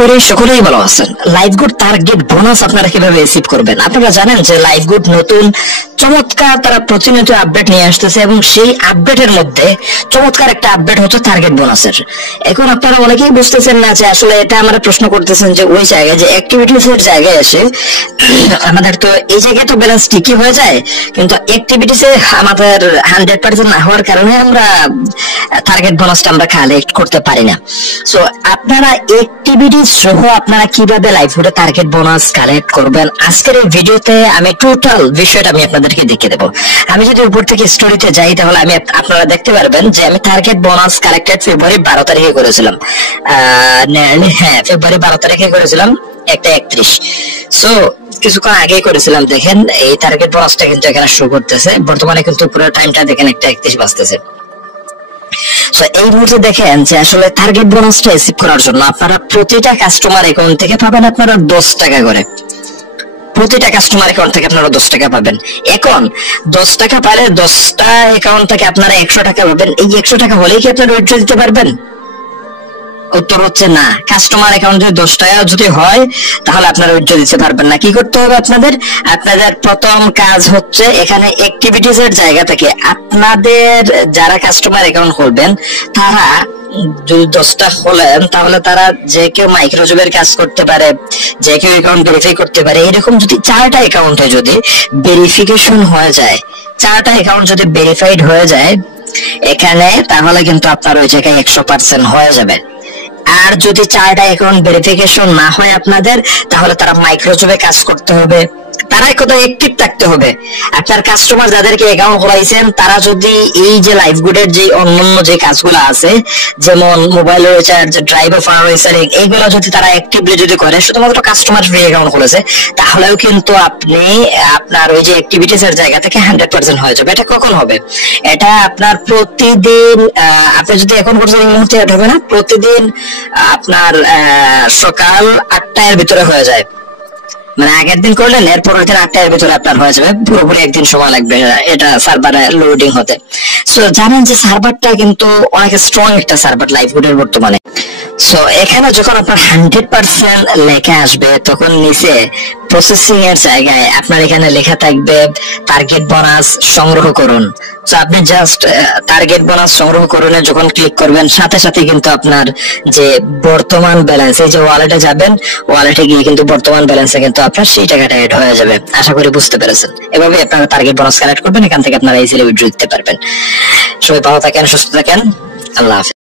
করি সকলেই ভালো আছেন। লাইফগুড টার্গেট বোনাস আপনারা কিভাবে রিসিভ করবেন? আপনারা জানেন যে লাইফগুড নতুন চমৎকার তারা প্রতিনিয়ত আপডেট নিয়ে আসতেছে এবং সেই আপডেটের মধ্যে চমৎকার একটা আপডেট হচ্ছে টার্গেট বোনাসের। এখন আপনারা অনেকেই বুঝতেছেন না যে আসলে এটা আমরা প্রশ্ন করতেছেন যে ওই জায়গায় যে অ্যাক্টিভিটিস এর জায়গায় এসে আমাদের তো এই জায়গায় তো ব্যালেন্স ঠিকই হয়ে যায়, কিন্তু অ্যাক্টিভিটিস এ আমাদের 100% না হওয়ার কারণে আমরা টার্গেট বোনাসটা আমরা কালেক্ট করতে পারি না। সো আপনারা অ্যাক্টিভিটিস সহ আপনারা কিভাবে লাইফগুডে টার্গেট বোনাস কালেক্ট করবেন আজকের এই ভিডিওতে আমি টোটাল বিষয়টা আমি আপনাদেরকে দেখিয়ে দেবো। আমি যদি উপর থেকে স্টোরিতে যাই তাহলে আমি আপনারা দেখতে পারবেন যে আমি টার্গেট বোনাস কালেক্টেড ফেব্রুয়ারি 12 তারিখে করেছিলাম। হ্যাঁ, ফেব্রুয়ারি 12 তারিখে করেছিলাম, একটা 31। সো কিছুক্ষণ আগে করেছিলাম। দেখেন এই টার্গেট বোনাসটা কিন্তু এখানে শো করতেছে, বর্তমানে কিন্তু পুরো টাইমটা দেখেন একটা 31 বাজতেছে। সো এই মুহূর্তে দেখেন যে আসলে টার্গেট বোনাসটা রিসিভ করার জন্য আপনারা প্রতিটা কাস্টমার অ্যাকাউন্ট থেকে পাবেন আপনারা 10 টাকা করে। প্রতিটা কাস্টমার অ্যাকাউন্ট থেকে আপনারা 10 টাকা পাবেন। এখন 10 টাকা পাইলে 10টা অ্যাকাউন্ট থেকে আপনারা 100 টাকা পাবেন। এই 100 টাকা হলেই কি আপনারা উইথড্র দিতে পারবেন? উত্তর হচ্ছে না। কাস্টমার অ্যাকাউন্টে 10 টাকা যদি হয় তাহলে আপনারা উইথড্র দিতে পারবেন না। কি করতে হবে আপনাদের? আপনাদের প্রথম কাজ হচ্ছে এখানে অ্যাক্টিভিটিস এর জায়গা থেকে আপনাদের যারা কাস্টমার অ্যাকাউন্ট খুলবেন তারা যদি 10টা খোলেন তাহলে তারা যে কেউ মাইক্রোজবের কাজ করতে পারে, যে কেউ অ্যাকাউন্ট ভেরিফাই করতে পারে। এরকম যদি 4টা অ্যাকাউন্টে যদি ভেরিফিকেশন হয়ে যায়, 4টা অ্যাকাউন্ট যদি ভেরিফাইড হয়ে যায় এখানে, তাহলে কিন্তু আপনার ওই জায়গায় 100% হয়ে যাবে। আর যদি 4টা অ্যাকাউন্ট ভেরিফিকেশন না হয় আপনাদের, তাহলে তারা মাইক্রোজবে কাজ করতে হবে, তারা কোথাও অ্যাক্টিভ থাকতে হবে। আপনার কাস্টমার যাদেরকে অ্যাকাউন্ট খোলাইছেন তারা যদি এই যে লাইফগুডের যে অন্যান্য যে কাজগুলো আছে যেমন mobile recharge, driver fund researching, এইগুলো যদি তারা অ্যাক্টিভলি যদি করে, শুধুমাত্র কাস্টমার ফ্রি অ্যাকাউন্ট খুলেছে, তাহলেও কিন্তু আপনি আপনার ওই যে অ্যাক্টিভিটিস এর জায়গা থেকে 100% হয়ে যাবে। এটা কখন হবে? এটা আপনার প্রতিদিন, আপনি যদি এখন করছেন এই মুহূর্তে এটা হবে না, প্রতিদিন আপনার সকাল 8টার ভিতরে হয়ে যায়। মানে আগের দিন করলেন এরপরের দিন 8টার ভিতরে আপনার হয়ে যাবে। পুরোপুরি একদিন সময় লাগবে এটা সার্ভারে লোডিং হতে। সো জানেন যে সার্ভারটা কিন্তু অনেক স্ট্রং একটা সার্ভার লাইফগুডের বর্তমানে। সো এখানে যখন আপনার 100% লেখা আসবে তখন নিচে প্রসেসিং এর জায়গায় আপনার এখানে লেখা থাকবে টার্গেট বোনাস সংগ্রহ করুন। তো আপনি জাস্ট টার্গেট বোনাস সংগ্রহ করুন যখন ক্লিক করবেন সাথে সাথে কিন্তু আপনার যে বর্তমান ব্যালেন্স, এই যে ওয়ালেটে যাবেন, ওয়ালেটে গিয়ে কিন্তু বর্তমান ব্যালেন্সে কিন্তু আপনার সেই টাকাটা এড হয়ে যাবে। আশা করি বুঝতে পেরেছেন। এভাবে আপনারা টার্গেট বোনাস কালেক্ট করবেন, এখান থেকে আপনারা ইজিলি উইথড্র দিতে পারবেন। সবাই ভালো থাকেন, সুস্থ থাকেন, আল্লাহ হাফেজ।